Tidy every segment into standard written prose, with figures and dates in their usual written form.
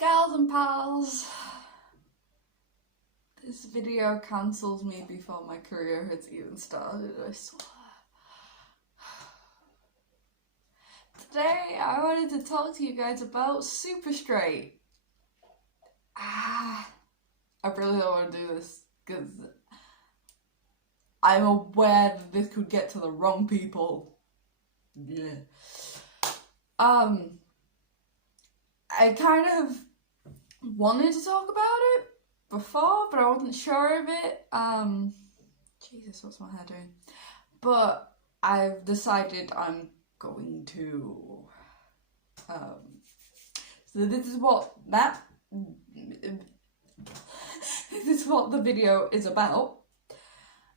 gals and pals. This video cancels me before my career has even started, I swear. Today I wanted to talk to you guys about Super Straight. I really don't want to do this because I'm aware that this could get to the wrong people. Yeah. I kind of wanted to talk about it before, but I wasn't sure of it. Jesus, what's my hair doing? But I've decided I'm going to. So this is what the video is about.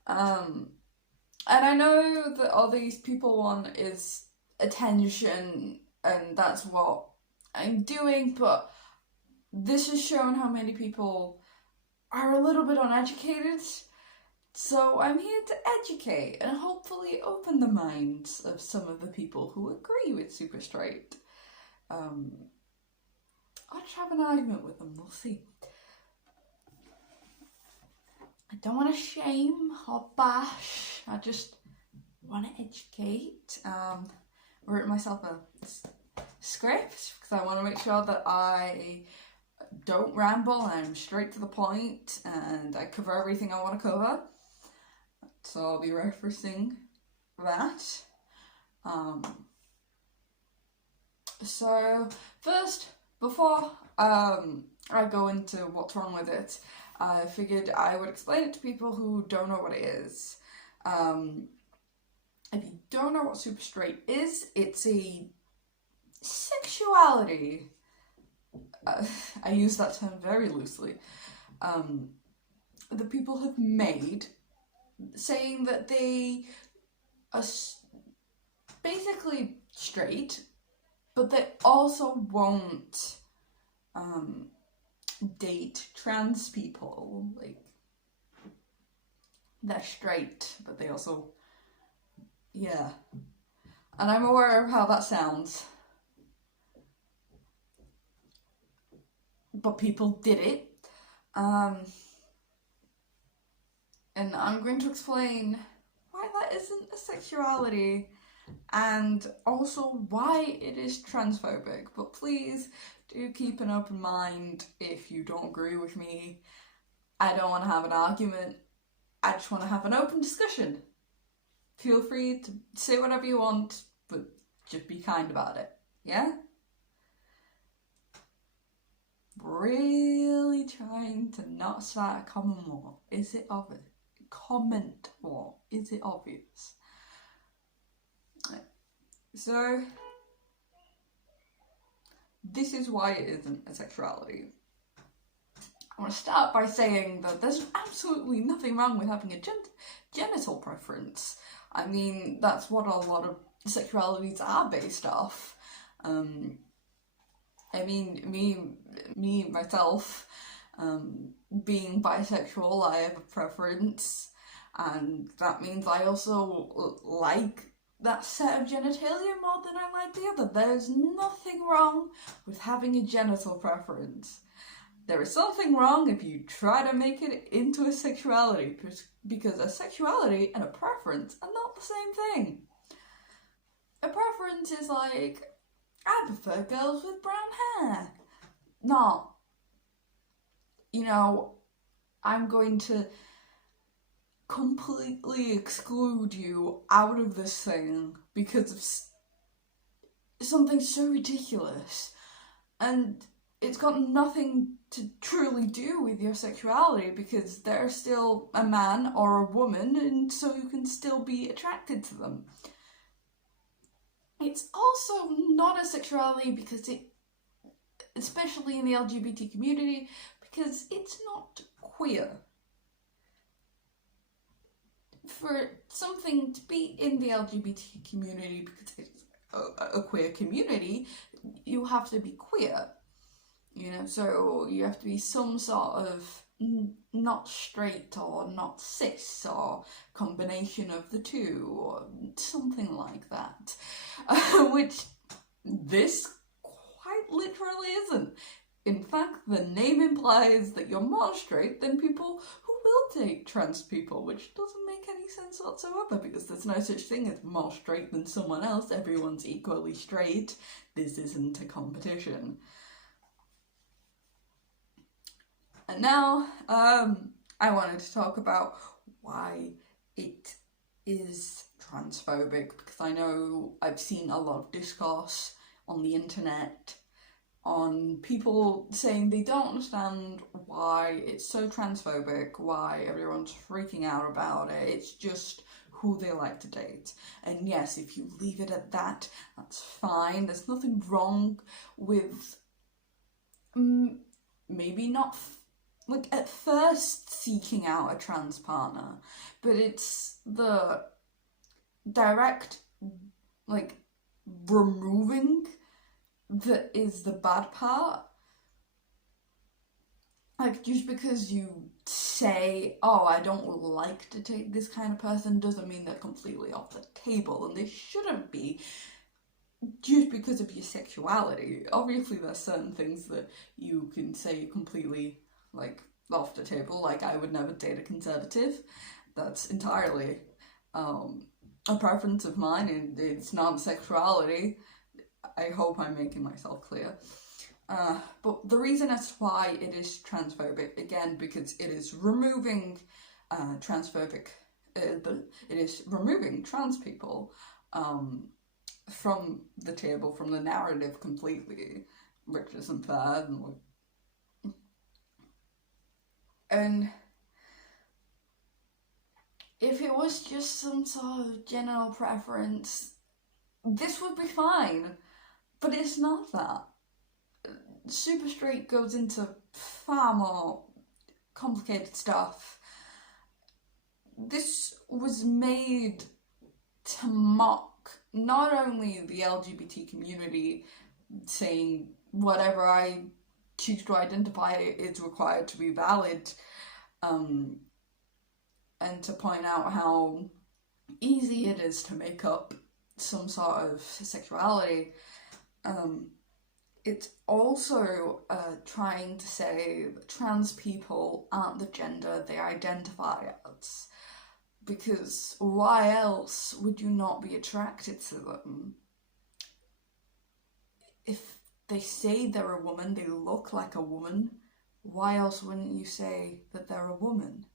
And I know that all these people want is attention, and that's what I'm doing, but this has shown how many people are a little bit uneducated. So I'm here to educate and hopefully open the minds of some of the people who agree with Super Straight. I'll just have an argument with them, we'll see. I don't want to shame or bash, I just want to educate. I wrote myself a script because I want to make sure that I don't ramble, I'm straight to the point and I cover everything I want to cover. So I'll be referencing that. So first, before I go into what's wrong with it, I figured I would explain it to people who don't know what it is. If you don't know what Super Straight is, it's a sexuality. I use that term very loosely. The people have made, saying that they are basically straight, but they also won't date trans people. Like, they're straight, but they also, yeah. And I'm aware of how that sounds. But people did it. And I'm going to explain why that isn't a sexuality and also why it is transphobic. But please do keep an open mind if you don't agree with me. I don't want to have an argument. I just want to have an open discussion. Feel free to say whatever you want, but just be kind about it. Yeah? Really trying to not start a common war. Is it obvious? Comment war. Is it obvious? So, this is why it isn't a sexuality. I want to start by saying that there's absolutely nothing wrong with having a genital preference. I mean, that's what a lot of sexualities are based off. I mean, myself, being bisexual, I have a preference, and that means I also like that set of genitalia more than I like the other. There's nothing wrong with having a genital preference. There is something wrong if you try to make it into a sexuality, because a sexuality and a preference are not the same thing. A preference is like, I prefer girls with brown hair. Not, I'm going to completely exclude you out of this thing because of something so ridiculous. And it's got nothing to truly do with your sexuality, because they're still a man or a woman, and so you can still be attracted to them. It's also not a sexuality because especially in the LGBT community, because it's not queer. For something to be in the LGBT community, because it's a queer community, you have to be queer. So you have to be some sort of not straight or not cis or combination of the two or something like that, which this quite literally isn't. In fact, implies that you're more straight than people who will date trans people, which doesn't make any sense whatsoever, because there's no such thing as more straight than someone else. Everyone's equally straight. This isn't a competition. And now, I wanted to talk about why it is transphobic, because I know I've seen a lot of discourse on the internet on people saying they don't understand why it's so transphobic, why everyone's freaking out about it. It's just who they like to date. And yes, if you leave it at that, that's fine. There's nothing wrong with maybe not like at first seeking out a trans partner, but it's the direct like removing that is the bad part. Like, just because you say, oh, I don't like to date this kind of person, doesn't mean they're completely off the table, and they shouldn't be just because of your sexuality. Obviously there's certain things that you can say you're completely like off the table, like I would never date a conservative. That's entirely a preference of mine, and it's not sexuality. I hope I'm making myself clear. But the reason as to why it is transphobic, again, because it is removing transphobic, it is removing trans people from the table, from the narrative completely, which isn't fair. And if it was just some sort of general preference, this would be fine. But it's not that. Super straight goes into far more complicated stuff. This was made to mock not only the LGBT community, saying whatever I choose to identify is required to be valid, and to point out how easy it is to make up some sort of sexuality. It's also trying to say that trans people aren't the gender they identify as, because why else would you not be attracted to them? If they say they're a woman, they look like a woman, why else wouldn't you say that they're a woman?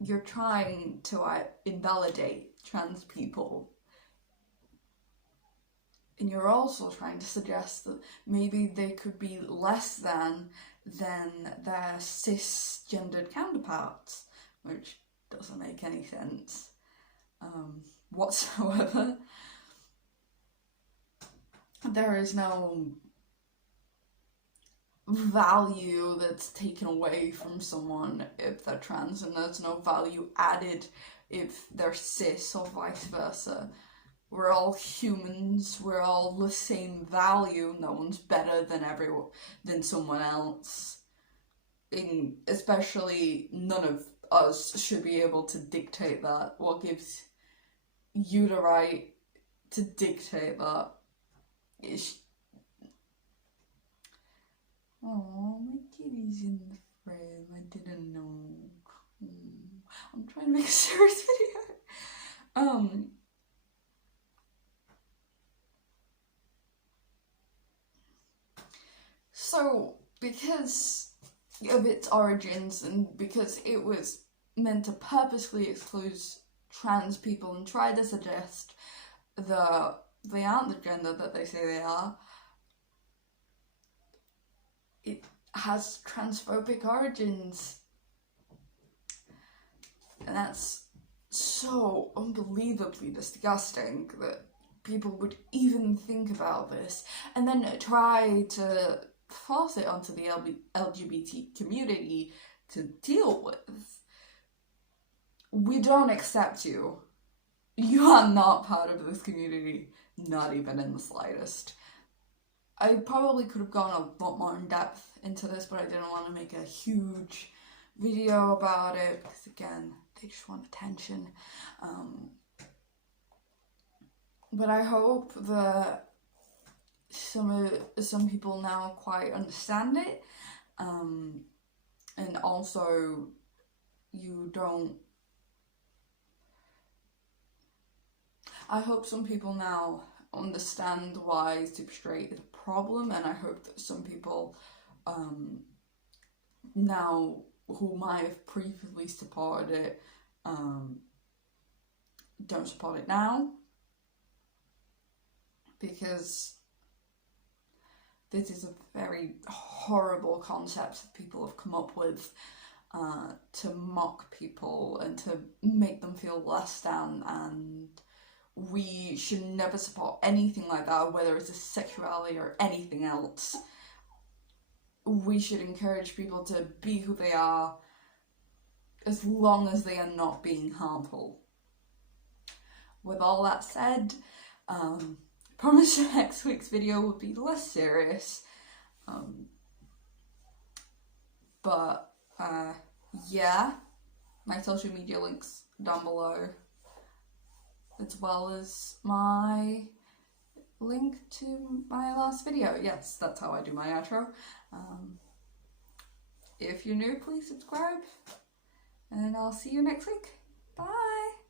You're trying to invalidate trans people. And you're also trying to suggest that maybe they could be less than their cisgendered counterparts, which doesn't make any sense whatsoever. There is no value that's taken away from someone if they're trans, and there's no value added if they're cis or vice versa. We're all humans, we're all the same value, no one's better than someone else. Especially none of us should be able to dictate that. What gives you the right to dictate that? Oh, my kitty's in the frame, I didn't know. I'm trying to make a serious video. So, because of its origins and because it was meant to purposely exclude trans people and try to suggest that they aren't the gender that they say they are, it has transphobic origins. And that's so unbelievably disgusting that people would even think about this and then try to force it onto the LGBT community to deal with. We don't accept you. You are not part of this community, not even in the slightest. I probably could have gone a lot more in depth into this, but I didn't want to make a huge video about it because, again, they just want attention. But I hope that some people now quite understand it, and also you don't. I hope some people now understand why Super Straight is a problem, and I hope that some people now who might have previously supported it don't support it now, because this is a very horrible concept that people have come up with to mock people and to make them feel less than, and we should never support anything like that, whether it's a sexuality or anything else. We should encourage people to be who they are as long as they are not being harmful. With all that said, I promise next week's video will be less serious. But yeah, my social media links down below, as well as my link to my last video. Yes, that's how I do my outro. If you're new, please subscribe, and I'll see you next week. Bye!